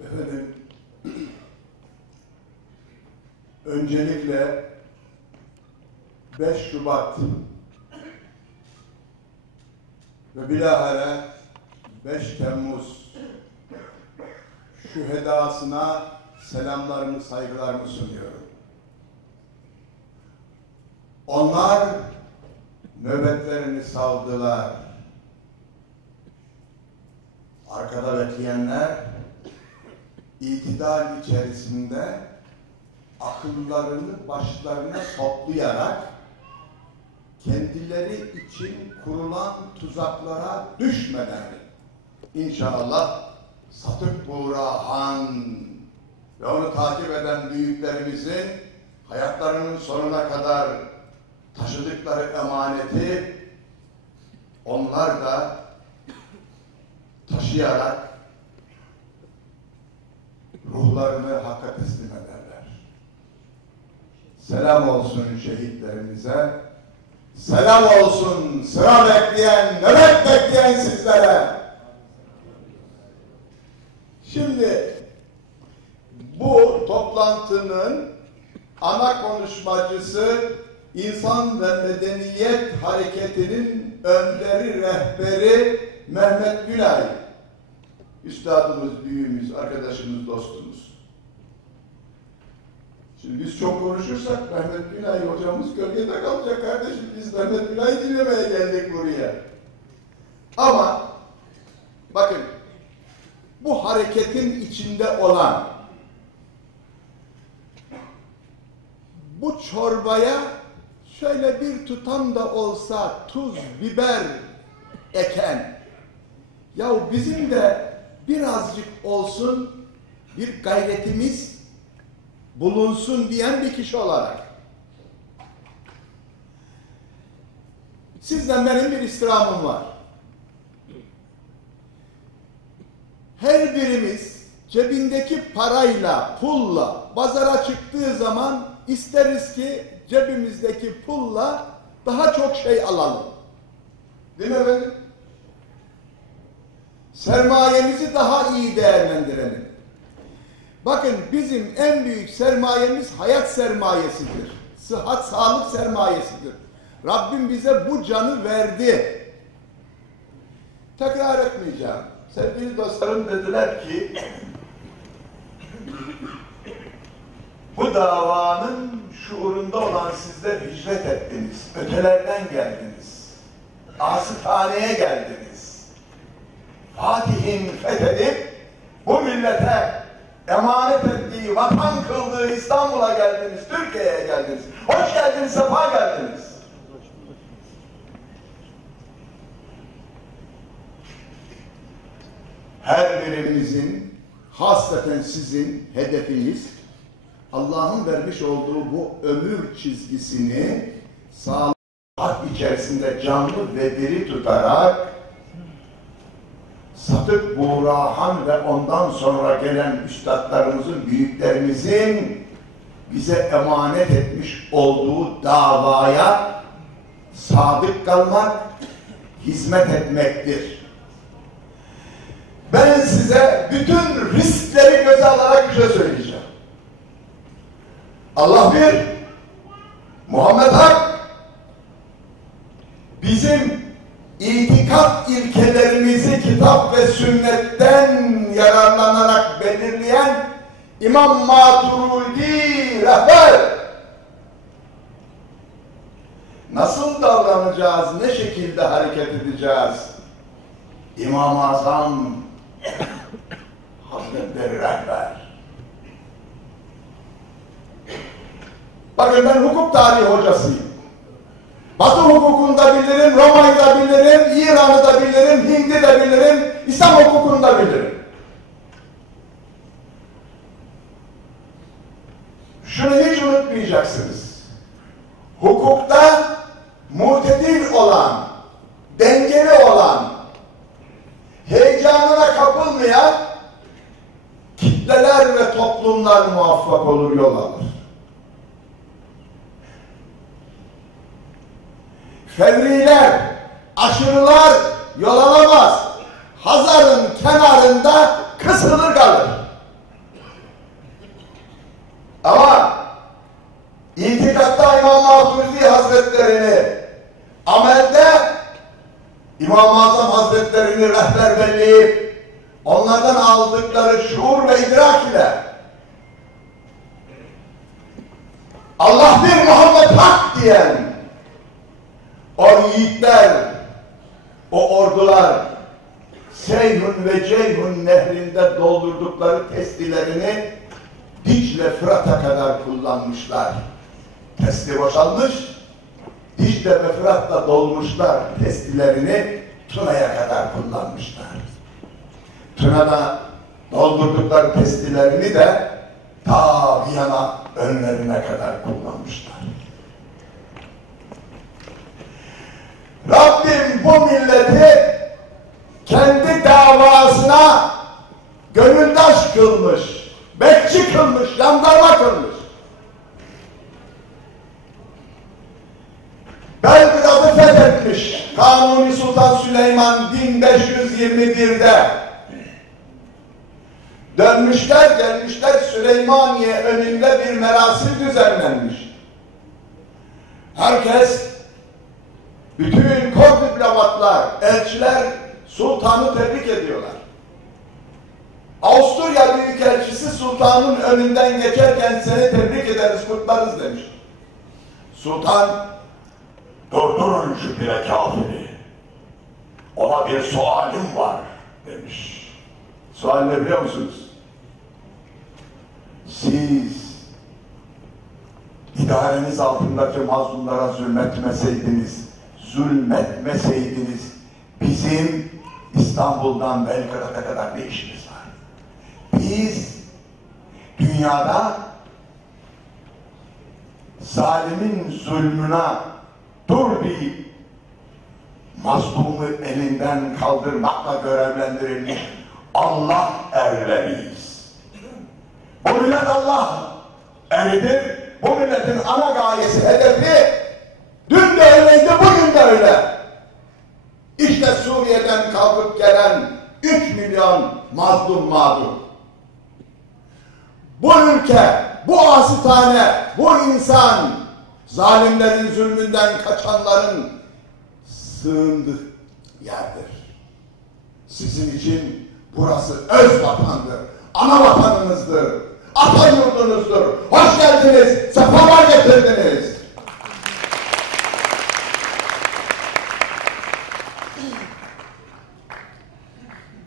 Efendim, öncelikle 5 Şubat ve bilahare 5 Temmuz şühedasına selamlarımı, saygılarımı sunuyorum. Onlar nöbetlerini savdılar. Arkada bekleyenler itidal içerisinde akıllarını başlarına toplayarak kendileri için kurulan tuzaklara düşmeden inşallah Sadık Burhan ve onu takip eden büyüklerimizin hayatlarının sonuna kadar taşıdıkları emaneti onlar da taşıyarak ruhlarını Hakk'a teslim ederler. Selam olsun şehitlerimize, selam olsun sıra bekleyen, nöbet bekleyen sizlere. Şimdi bu toplantının ana konuşmacısı İnsan ve Medeniyet Hareketi'nin önderi, rehberi Mehmet Gülay. Üstadımız, büyüğümüz, arkadaşımız, dostumuz. Şimdi biz çok konuşursak Mehmet Gülay hocamız gölgede kalacak kardeşim. Biz Mehmet Gülay'ı dinlemeye geldik buraya. Ama bakın bu hareketin içinde olan bu çorbaya şöyle bir tutam da olsa tuz, biber eken, ya bizim de birazcık olsun bir gayretimiz bulunsun diyen bir kişi olarak sizden benim bir istirhamım var. Her birimiz cebindeki parayla, pulla pazara çıktığı zaman isteriz ki cebimizdeki pulla daha çok şey alalım. Değil mi efendim? Sermayemizi daha iyi değerlendirelim. Bakın bizim en büyük sermayemiz hayat sermayesidir. Sıhhat, sağlık sermayesidir. Rabbim bize bu canı verdi. Tekrar etmeyeceğim. Sevgili dostlarım dediler ki bu davanın şuurunda olan sizler hicret ettiniz. Ötelerden geldiniz. Asıkhaneye geldiniz. Fatih'in fethedip bu millete emanet ettiği, vatan kıldığı İstanbul'a geldiniz, Türkiye'ye geldiniz. Hoş geldiniz, sefa geldiniz. Her birimizin, hasreten sizin hedefiniz, Allah'ın vermiş olduğu bu ömür çizgisini sağlık içerisinde canlı ve diri tutarak Sadık Burhan ve ondan sonra gelen üstadlarımızın, büyüklerimizin bize emanet etmiş olduğu davaya sadık kalmak, hizmet etmektir. Ben size bütün riskleri göze alarak bir şey söyleyeceğim. Allah bir, Muhammed Hak, bizim itikat ilkelerimizi kitap ve sünnetten yararlanarak belirleyen İmam Maturidi rehber. Nasıl davranacağız, ne şekilde hareket edeceğiz? İmam-ı Azam Hazretleri rehber. Bakın ben hukuk tarihi hocasıyım. Batı hukukunda bilirim, Roma'yı da bilirim, İran'ı da bilirim, Hind'i de bilirim, İslam hukukunu da bilirim. Şunu hiç unutmayacaksınız. Hukukta mutedil olan, dengeli olan, heyecanına kapılmayan kitleler ve toplumlar muvaffak olur, yol alır. Fevriler, aşırılar yol alamaz. Hazarın kenarında kısılır kalır. İmam Maturidi Hazretlerini, amelde İmam-ı Azam Hazretlerini rehber belleyip onlardan aldıkları şuur ve idrak ile Allah bir, Muhammed hak diyen o yiğitler, o ordular Seyhun ve Ceyhun nehrinde doldurdukları testilerini Dicle Fırat'a kadar kullanmışlar. Testi boşalmış, Dicle ve Fırat'la dolmuşlar, testilerini Tuna'ya kadar kullanmışlar. Tuna'da doldurdukları testilerini de ta Viyana önlerine kadar kullanmışlar. Rabbim bu milleti kendi davasına gönüldaş kılmış, bekçi kılmış, jandarma kılmış. Belgrad'ı fethetmiş Kanuni Sultan Süleyman 1521'de. Dönmüşler, gelmişler, Süleymaniye önünde bir merasim düzenlenmiş. Herkes, bütün kor diplomatlar, elçiler sultanı tebrik ediyorlar. Avusturya Büyükelçisi sultanın önünden geçerken seni tebrik ederiz, kutlarız demiş. Sultan, durdurun şu pire kafiri, ona bir sualim var demiş. Sual ne biliyor musunuz? Siz idareniz altındaki mazlumlara zulmetmeseydiniz bizim İstanbul'dan Belgrad'a kadar ne işimiz var? Biz dünyada zalimin zulmüne dur deyip mazlumu elinden kaldırmakla görevlendirilmiş Allah erleriyiz. Bu millet Allah eridir. Bu milletin ana gayesi, hedefi dün de öyleydi, bugün de öyle. İşte Suriye'den kalkıp gelen 3 milyon mazlum mağdur. Bu ülke, bu asitane, bu insan zalimlerin zulmünden kaçanların sığındığı yerdir. Sizin için burası öz vatandır, ana vatanınızdır, ata yurdunuzdur. Hoş geldiniz, sefalar getirdiniz.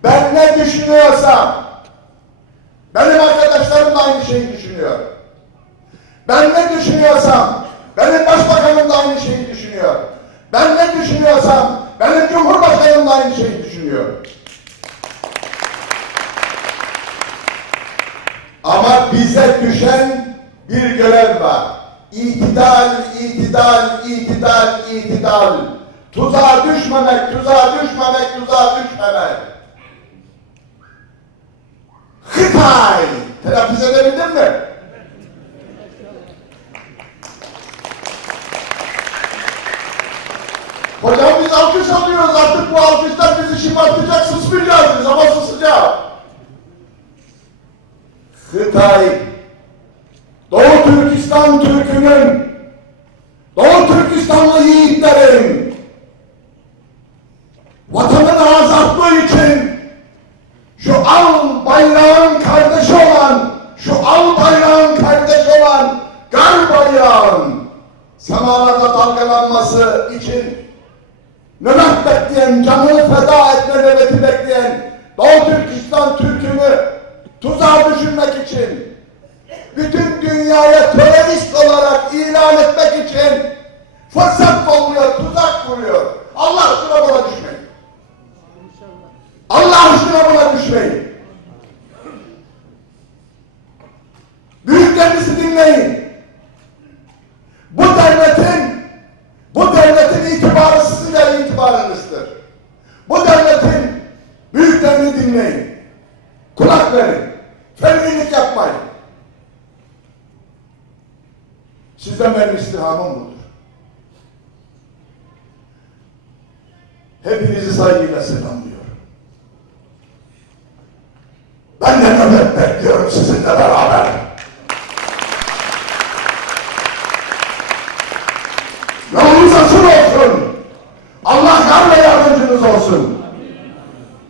Ben ne düşünüyorsam, benim arkadaşlarım da aynı şeyi düşünüyor. Ben ne düşünüyorsam, benim başbakanım da aynı şeyi düşünüyor. Ben ne düşünüyorsam, benim cumhurbaşkanım da aynı şeyi düşünüyor. Ama bize düşen bir görev var. İtidal, itidal, itidal, itidal. Tuzağa düşmemek, tuzağa düşmemek, tuzağa düşmemek. Hıtay! Telaffuz edebildin mi? Hocam biz alkış alıyoruz, artık bu alkışlar bizi şımartacak, susmayacağız biz ama susacağız. Hıtay, Doğu Türkistan Türk'ünün, Doğu Türkistanlı yiğitlerin vatanın azatlığı için şu al bayrağın kardeşi olan, şu al bayrağın kardeşi olan gar bayrağın semalarda dalgalanması için nöbet bekleyen, canını feda etme nöbeti bekleyen Doğu Türkistan Türk'ünü tuzağa düşürmek için, bütün dünyaya terörist olarak ilan etmek için fırsat kolluyor, tuzak kuruyor. Allah aşkına buna düşmeyin. Allah aşkına buna düşmeyin. Büyüklerinizi dinleyin. Bu devletin itibarı sizin de itibarınızdır. Bu devletin büyüklerini dinleyin. Kulak verin. Fermilik yapmayın. Sizden benim istirhamım budur. Hepinizi saygıyla selamlıyorum. Ben de nöbet bekliyorum sizinle beraber.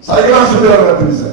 Saygılar sunuyorum hepinize.